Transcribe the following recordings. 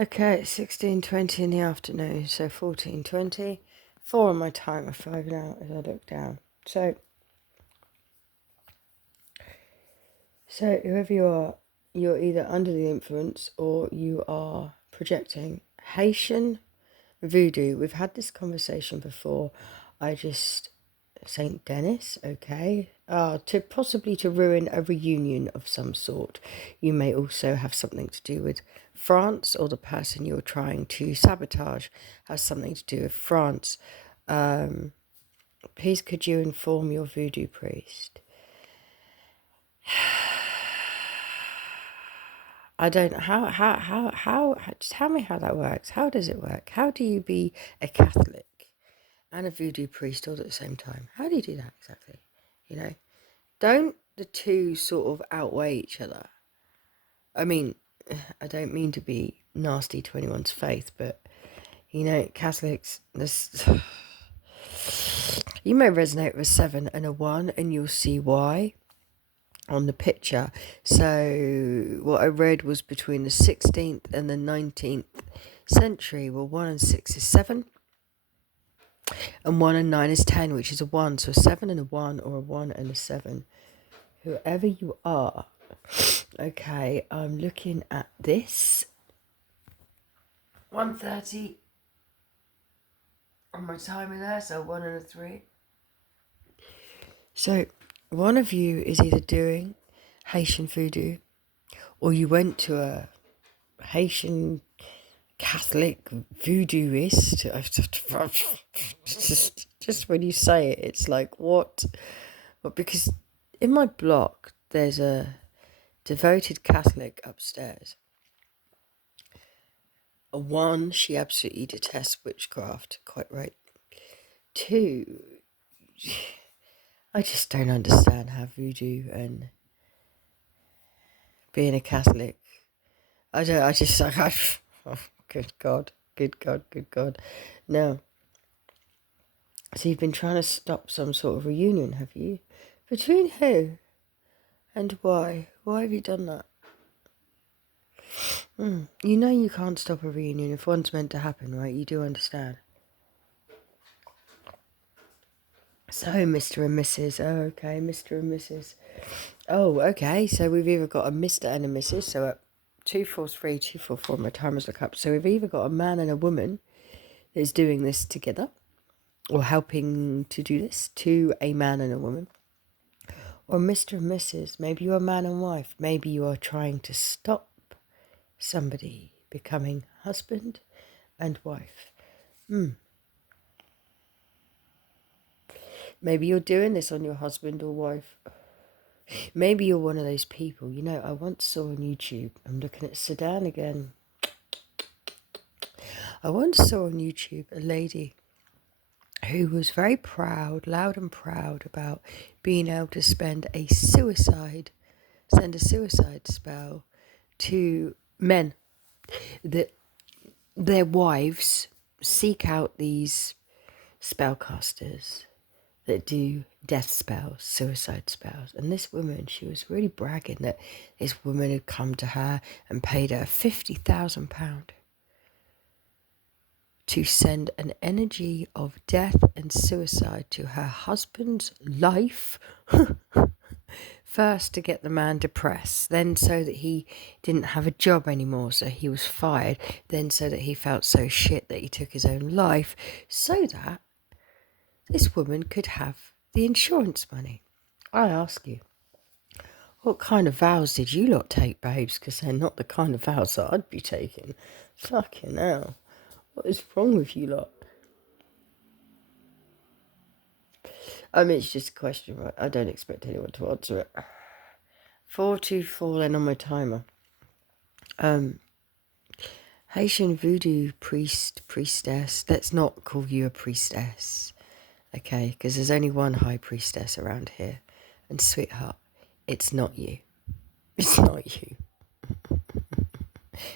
Okay, it's 16:20 in the afternoon, so 14:20. 4 on my timer, 5 now as I look down. So whoever you are, you're either under the influence or you are projecting. Haitian voodoo, we've had this conversation before. St. Denis, okay. To ruin a reunion of some sort. You may also have something to do with France, or the person you're trying to sabotage has something to do with France. Please could you inform your voodoo priest? I don't know just tell me how that works. How does it work? How do you be a Catholic and a voodoo priest all at the same time? How do you do that exactly? You know, don't the two sort of outweigh each other? I mean, I don't mean to be nasty to anyone's faith, but you know, Catholics, this you may resonate with a 7 and a 1, and you'll see why on the picture. So what I read was between the 16th and the 19th century. Well, 1 and 6 is 7, and 1 and 9 is 10, which is a 1. So a 7 and a 1, or a 1 and a 7. Whoever you are, okay, I'm looking at this. 1:30 on my timer there, so 1 and a 3. So one of you is either doing Haitian voodoo, or you went to a Haitian Catholic voodooist. Just when you say it, it's like, what? Well, because in my block, there's a devoted Catholic upstairs. A 1, she absolutely detests witchcraft, quite right. 2, I just don't understand how voodoo and being a Catholic, oh, good God. Now, so you've been trying to stop some sort of reunion, have you? Between who and why? Why have you done that? You know you can't stop a reunion if one's meant to happen, right? You do understand. So, Mr. and Mrs. Oh, okay, Mr. and Mrs. Oh, okay, so we've either got a Mr. and a Mrs. So at 243, 244, my timers look up. So we've either got a man and a woman that's doing this together, or helping to do this to a man and a woman. Or Mr. and Mrs. Maybe you're a man and wife. Maybe you are trying to stop somebody becoming husband and wife. Maybe you're doing this on your husband or wife. Maybe you're one of those people. You know, I once saw on YouTube, I'm looking at Sudan again. I once saw on YouTube a lady who was very proud, loud and proud, about being able to send a suicide spell to men, that their wives seek out these spellcasters that do death spells, suicide spells. And this woman, she was really bragging that this woman had come to her and paid her £50,000 to send an energy of death and suicide to her husband's life. First, to get the man depressed, then so that he didn't have a job anymore, so he was fired, then so that he felt so shit that he took his own life, so that this woman could have the insurance money. I ask you, what kind of vows did you lot take, babes? Because they're not the kind of vows that I'd be taking. Fucking hell. What is wrong with you lot? I mean, it's just a question, right? I don't expect anyone to answer it. 424 then on my timer. Haitian voodoo priestess. Let's not call you a priestess, okay? Because there's only one high priestess around here. And sweetheart, it's not you. It's not you.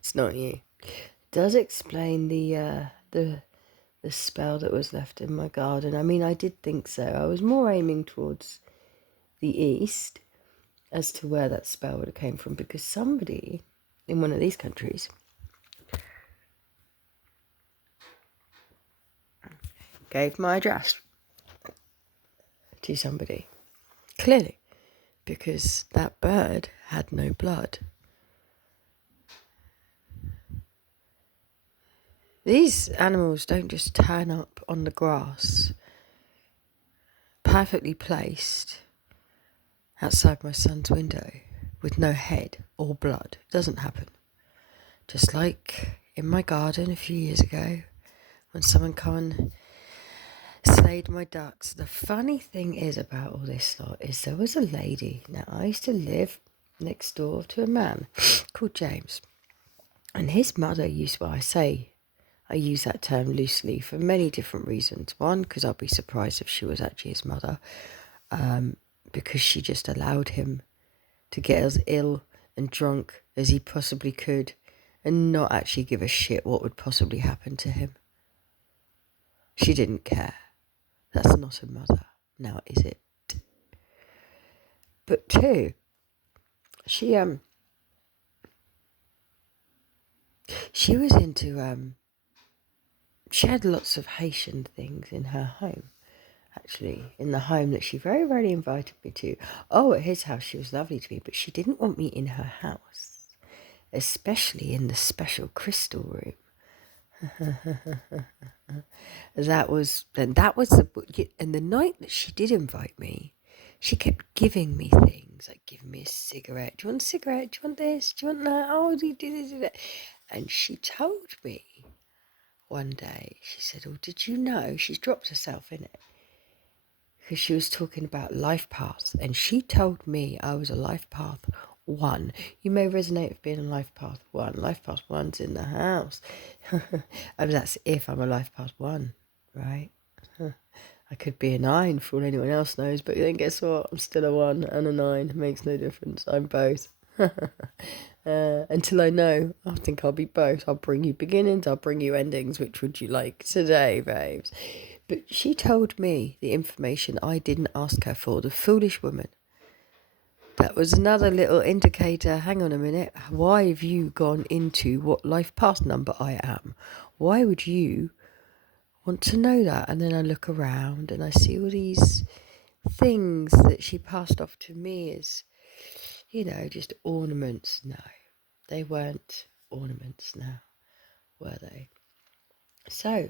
It's not you. It does explain the spell that was left in my garden. I mean, I did think so. I was more aiming towards the east as to where that spell would have came from, because somebody in one of these countries gave my address to somebody. Clearly, because that bird had no blood. These animals don't just turn up on the grass, perfectly placed, outside my son's window, with no head or blood. It doesn't happen. Just like in my garden a few years ago, when someone come and slayed my ducks. The funny thing is about all this lot is there was a lady. Now, I used to live next door to a man called James. And his mother used, well, I use that term loosely for many different reasons. One, because I'll be surprised if she was actually his mother, because she just allowed him to get as ill and drunk as he possibly could and not actually give a shit what would possibly happen to him. She didn't care. That's not a mother, now is it? But two, she was into she had lots of Haitian things in her home. Actually, in the home that she very rarely invited me to. Oh, at his house she was lovely to me, but she didn't want me in her house, especially in the special crystal room. That was the and the night that she did invite me, she kept giving me things, like giving me a cigarette. Do you want a cigarette? Do you want this? Do you want that? Oh, do you do this? Do that? And she told me one day, she said, oh, did you know? She's dropped herself in it. Because she was talking about life paths. And she told me I was a life path 1. You may resonate with being a life path 1. Life path 1's in the house. That's if I'm a life path 1, right? I could be a 9 for all anyone else knows, but then guess what? I'm still a 1 and a 9. It makes no difference. I'm both. Until I know, I think I'll be both. I'll bring you beginnings, I'll bring you endings. Which would you like today, babes? But she told me the information I didn't ask her for, the foolish woman. That was another little indicator. Hang on a minute. Why have you gone into what life path number I am? Why would you want to know that? And then I look around and I see all these things that she passed off to me as, just ornaments. No, they weren't ornaments now, were they? So,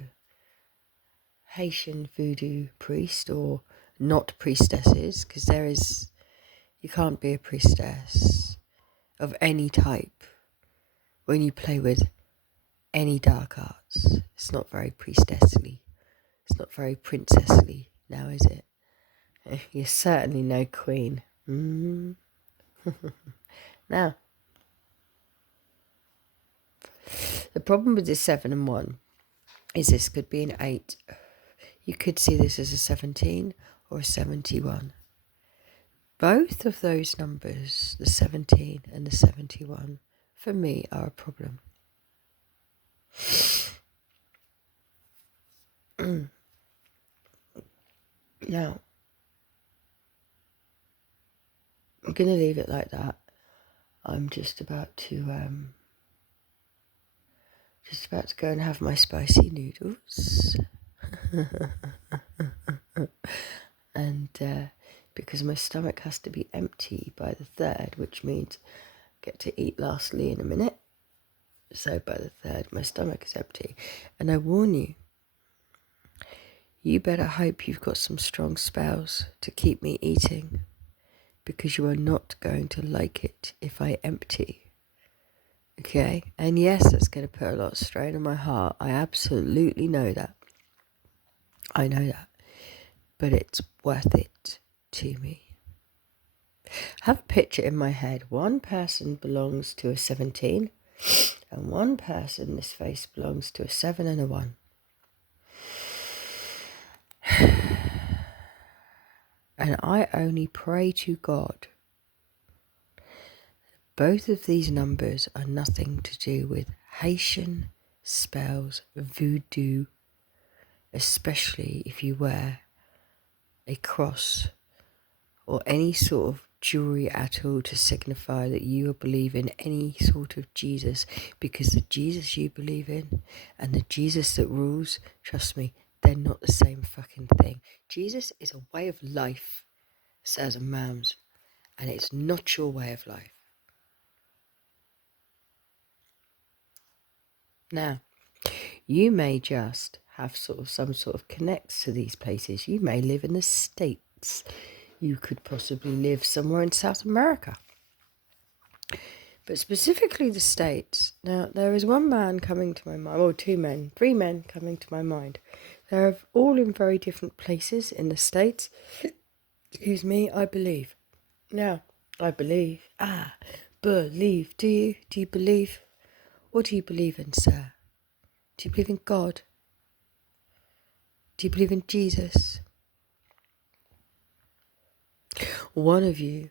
Haitian voodoo priest, or not priestesses, because you can't be a priestess of any type when you play with any dark arts. It's not very priestessly. It's not very princessly now, is it? You're certainly no queen. Now, the problem with this 7 and 1 is this could be an 8. You could see this as a 17 or a 71. Both of those numbers, the 17 and the 71, for me are a problem. Now, I'm going to leave it like that. I'm just about to go and have my spicy noodles. And because my stomach has to be empty by the 3rd, which means I get to eat lastly in a minute. So by the 3rd, my stomach is empty. And I warn you, you better hope you've got some strong spells to keep me eating, because you are not going to like it if I empty. Okay? And yes, that's going to put a lot of strain on my heart. I absolutely know that. I know that. But it's worth it to me. Have a picture in my head. One person belongs to a 17, and one person, this face, belongs to a 7 and a 1. And I only pray to God. Both of these numbers are nothing to do with Haitian spells, voodoo, especially if you wear a cross or any sort of jewelry at all to signify that you believe in any sort of Jesus, because the Jesus you believe in and the Jesus that rules, trust me, They're not the same fucking thing. Jesus is a way of life, says a Mams, and it's not your way of life. Now, you may just have some sort of connects to these places. You may live in the States. You could possibly live somewhere in South America. But specifically the States. Now, there is one man coming to my mind, or two men, three men coming to my mind. They're all in very different places in the States. Excuse me, I believe. Now, I believe. Believe. Do you? Do you believe? What do you believe in, sir? Do you believe in God? Do you believe in Jesus? One of you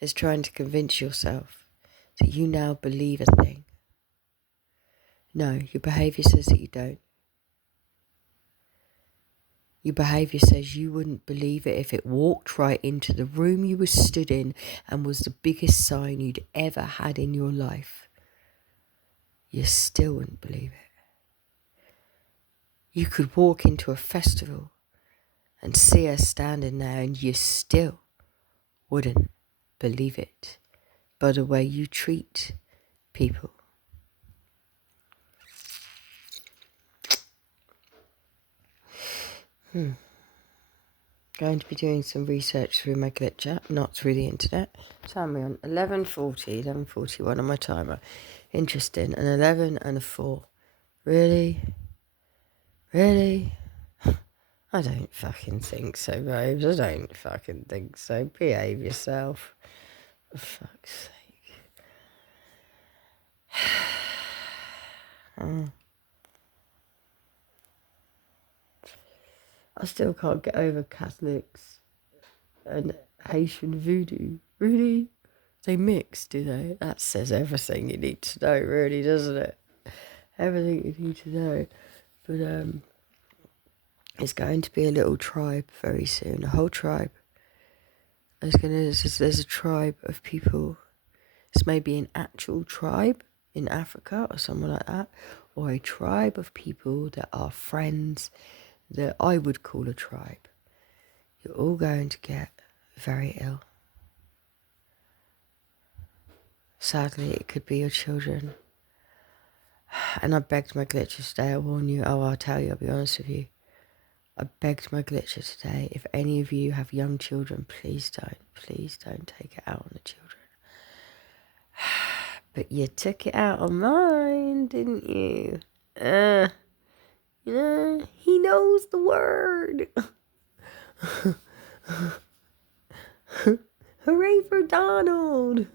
is trying to convince yourself that you now believe a thing. No, your behaviour says that you don't. Your behaviour says you wouldn't believe it if it walked right into the room you were stood in and was the biggest sign you'd ever had in your life. You still wouldn't believe it. You could walk into a festival and see us standing there and you still wouldn't believe it by the way you treat people. Going to be doing some research through my glitch app, not through the internet. Time me on 11:40, 11:41 on my timer. Interesting. An 11 and a 4. Really? Really? I don't fucking think so, babes. I don't fucking think so. Behave yourself. For fuck's sake. I still can't get over Catholics and Haitian voodoo. Really? They mix, do they? That says everything you need to know, really, doesn't it? Everything you need to know. But it's going to be a little tribe very soon. A whole tribe. There's a tribe of people. It's maybe an actual tribe in Africa or somewhere like that, or a tribe of people that are friends that I would call a tribe. You're all going to get very ill. Sadly, it could be your children. And I begged my glitcher today, I warn you. Oh, I'll tell you, I'll be honest with you. I begged my glitcher today, if any of you have young children, please don't take it out on the children. But you took it out on mine, didn't you? He knows the word. Hooray for Donald.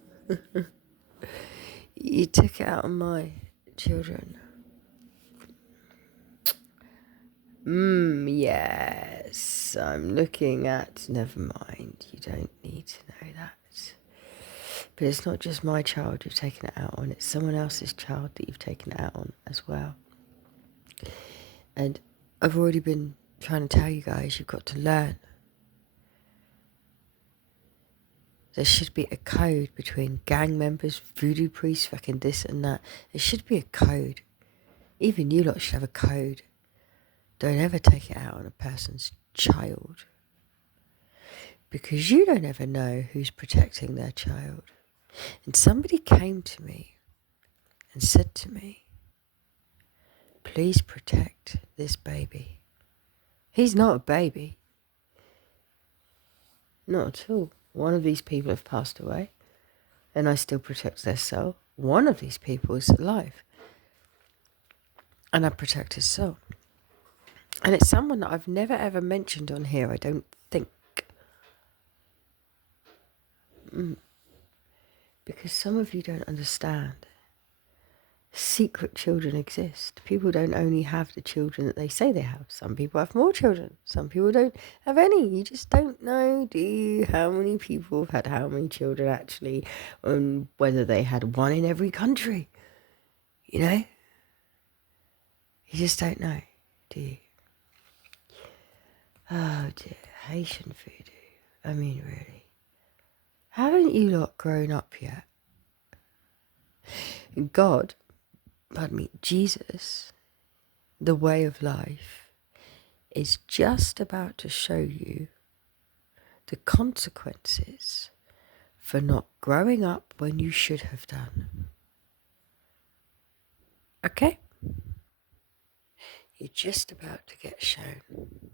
You took it out on my children. Yes, I'm looking at... Never mind, you don't need to know that. But it's not just my child you've taken it out on, it's someone else's child that you've taken it out on as well. And I've already been trying to tell you guys, you've got to learn. There should be a code between gang members, voodoo priests, fucking this and that. There should be a code. Even you lot should have a code. Don't ever take it out on a person's child. Because you don't ever know who's protecting their child. And somebody came to me and said to me, please protect this baby. He's not a baby. Not at all. One of these people have passed away, and I still protect their soul. One of these people is alive, and I protect his soul. And it's someone that I've never ever mentioned on here, I don't think. Because some of you don't understand. Secret children exist. People don't only have the children that they say they have. Some people have more children. Some people don't have any. You just don't know, do you, how many people have had how many children actually, and whether they had one in every country. You know? You just don't know, do you? Oh dear, Haitian voodoo. I mean, really. Haven't you lot grown up yet? God, pardon me, Jesus, the way of life, is just about to show you the consequences for not growing up when you should have done. Okay? You're just about to get shown.